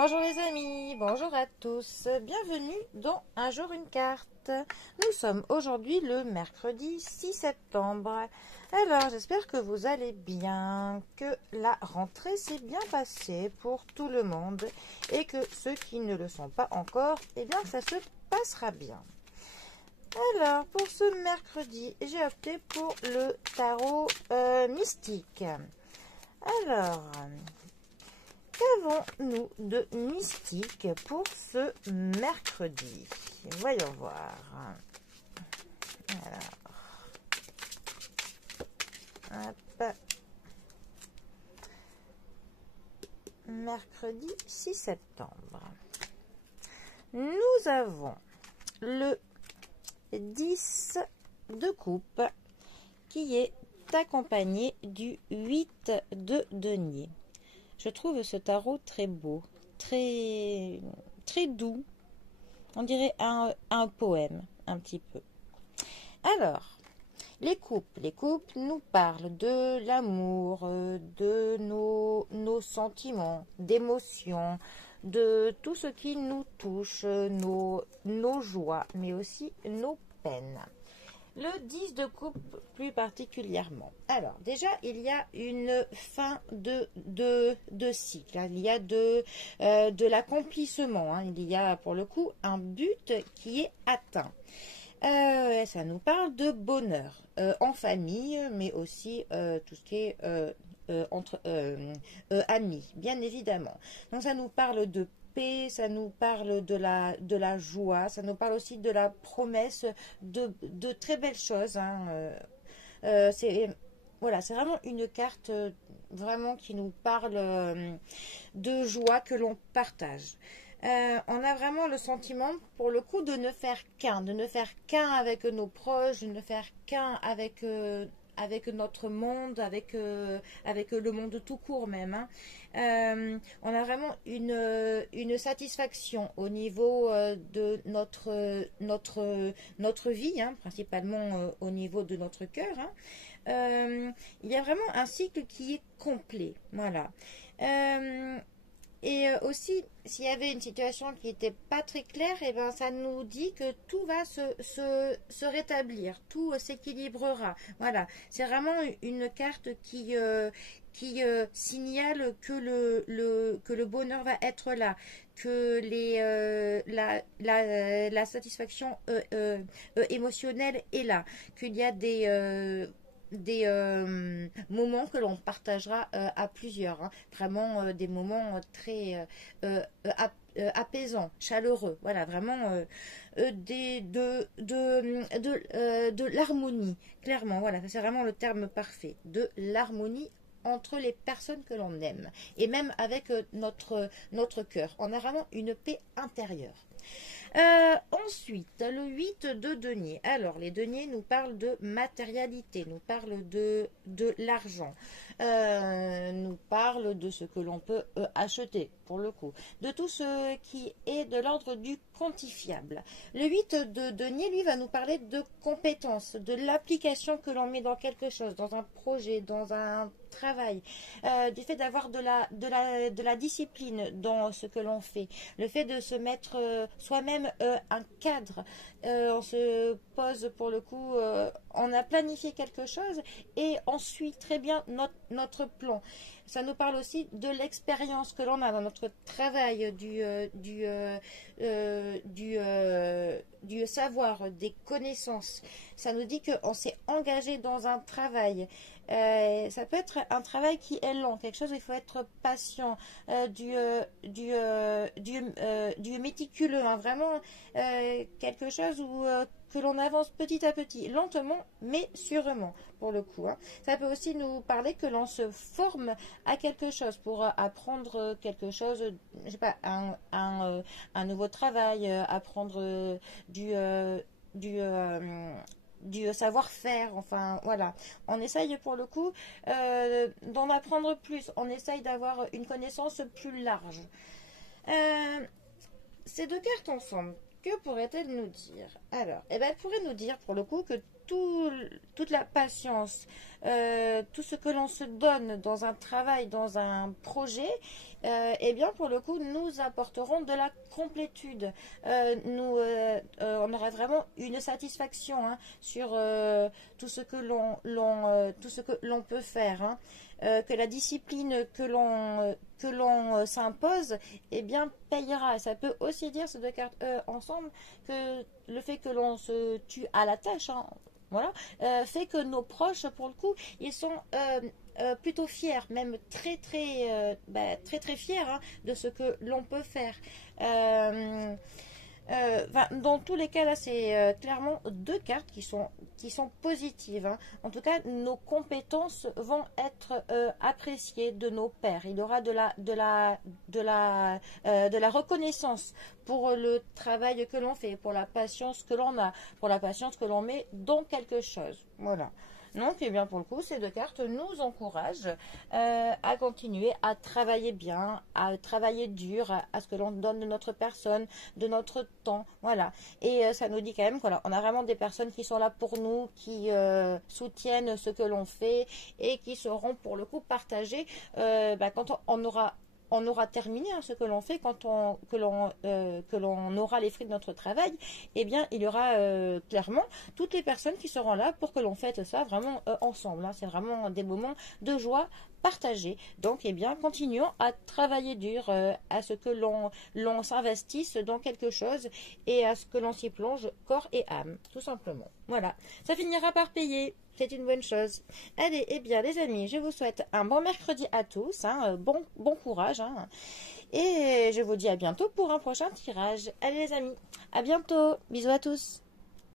Bonjour les amis, bonjour à tous, bienvenue dans Un jour une carte. Nous sommes aujourd'hui le mercredi 6 septembre. Alors j'espère que vous allez bien, que la rentrée s'est bien passée pour tout le monde et que ceux qui ne le sont pas encore, eh bien ça se passera bien. Alors pour ce mercredi, j'ai opté pour le tarot mystique. Alors, qu'avons-nous de mystique pour ce mercredi? Voyons voir. Alors, hop. Mercredi 6 septembre. Nous avons le 10 de coupe qui est accompagné du 8 de denier. Je trouve ce tarot très beau, très doux. On dirait un poème, un petit peu. Alors, les coupes nous parlent de l'amour, de nos sentiments, d'émotions, de tout ce qui nous touche, nos joies, mais aussi nos peines. Le 10 de coupe plus particulièrement. Alors déjà, il y a une fin de cycle. Il y a de l'accomplissement. Il y a pour le coup un but qui est atteint. Ça nous parle de bonheur en famille, mais aussi tout ce qui est entre amis, bien évidemment. Donc ça nous parle de paix, ça nous parle de la joie, ça nous parle aussi de la promesse de très belles choses. Voilà, c'est vraiment une carte vraiment qui nous parle de joie que l'on partage. On a vraiment le sentiment, pour le coup, de ne faire qu'un avec nos proches, de ne faire qu'un avec notre monde, avec le monde tout court même. On a vraiment une satisfaction au niveau de notre vie, principalement au niveau de notre cœur. Il y a vraiment un cycle qui est complet. Voilà. Et aussi, s'il y avait une situation qui n'était pas très claire, et ben, ça nous dit que tout va se rétablir, tout s'équilibrera. Voilà, c'est vraiment une carte qui signale que le bonheur va être là, que la satisfaction émotionnelle est là, qu'il y a des moments que l'on partagera à plusieurs, vraiment des moments très apaisants, chaleureux, voilà, vraiment de l'harmonie, clairement, voilà, c'est vraiment le terme parfait, de l'harmonie entre les personnes que l'on aime et même avec notre cœur. On a vraiment une paix intérieure. Ensuite, le 8 de denier. Alors, les deniers nous parlent de matérialité, nous parlent de l'argent, nous parlent de ce que l'on peut acheter, pour le coup, de tout ce qui est de l'ordre du quantifiable. Le 8 de denier, lui, va nous parler de compétences, de l'application que l'on met dans quelque chose, dans un projet, dans un travail, du fait d'avoir de la discipline dans ce que l'on fait, le fait de se mettre soi-même un cadre, on se pose pour le coup, on a planifié quelque chose et on suit très bien notre plan. Ça nous parle aussi de l'expérience que l'on a dans notre travail, du savoir, des connaissances. Ça nous dit qu'on s'est engagé dans un travail. Ça peut être un travail qui est lent, quelque chose où il faut être patient, du méticuleux, vraiment quelque chose où que l'on avance petit à petit, lentement mais sûrement pour le coup. Ça peut aussi nous parler que l'on se forme à quelque chose pour apprendre quelque chose, je sais pas, un nouveau travail, apprendre du savoir-faire, enfin voilà, on essaye pour le coup d'en apprendre plus, on essaye d'avoir une connaissance plus large. Ces deux cartes ensemble, que pourrait-elle nous dire? Alors, eh ben, elle pourrait nous dire pour le coup que toute la patience, tout ce que l'on se donne dans un travail, dans un projet, eh bien pour le coup nous apporteront de la complétude. On aura vraiment une satisfaction, hein, sur tout ce que tout ce que l'on peut faire, hein. Que la discipline que l'on s'impose, eh bien payera. Ça peut aussi dire ces deux cartes ensemble que le fait que l'on se tue à la tâche, hein, voilà, fait que nos proches, pour le coup, ils sont plutôt fiers, même très très fiers, hein, de ce que l'on peut faire. Euh, dans tous les cas, là, c'est clairement deux cartes qui sont positives, hein. En tout cas, nos compétences vont être appréciées de nos pairs. Il y aura de la reconnaissance pour le travail que l'on fait, pour la patience que l'on a, pour la patience que l'on met dans quelque chose. Voilà. Donc, eh bien, pour le coup, ces deux cartes nous encouragent à continuer à travailler bien, à travailler dur, à ce que l'on donne de notre personne, de notre temps. Voilà. Et ça nous dit quand même qu'on a vraiment des personnes qui sont là pour nous, qui soutiennent ce que l'on fait et qui seront pour le coup partagées quand on aura terminé, hein, ce que l'on fait, que l'on aura les fruits de notre travail, eh bien, il y aura clairement toutes les personnes qui seront là pour que l'on fête ça vraiment ensemble, hein. C'est vraiment des moments de joie partagés. Donc, eh bien, continuons à travailler dur, à ce que l'on s'investisse dans quelque chose et à ce que l'on s'y plonge corps et âme, tout simplement. Voilà, ça finira par payer. C'est une bonne chose. Allez, eh bien les amis, je vous souhaite un bon mercredi à tous, hein, bon courage, hein, et je vous dis à bientôt pour un prochain tirage. Allez les amis, à bientôt, bisous à tous.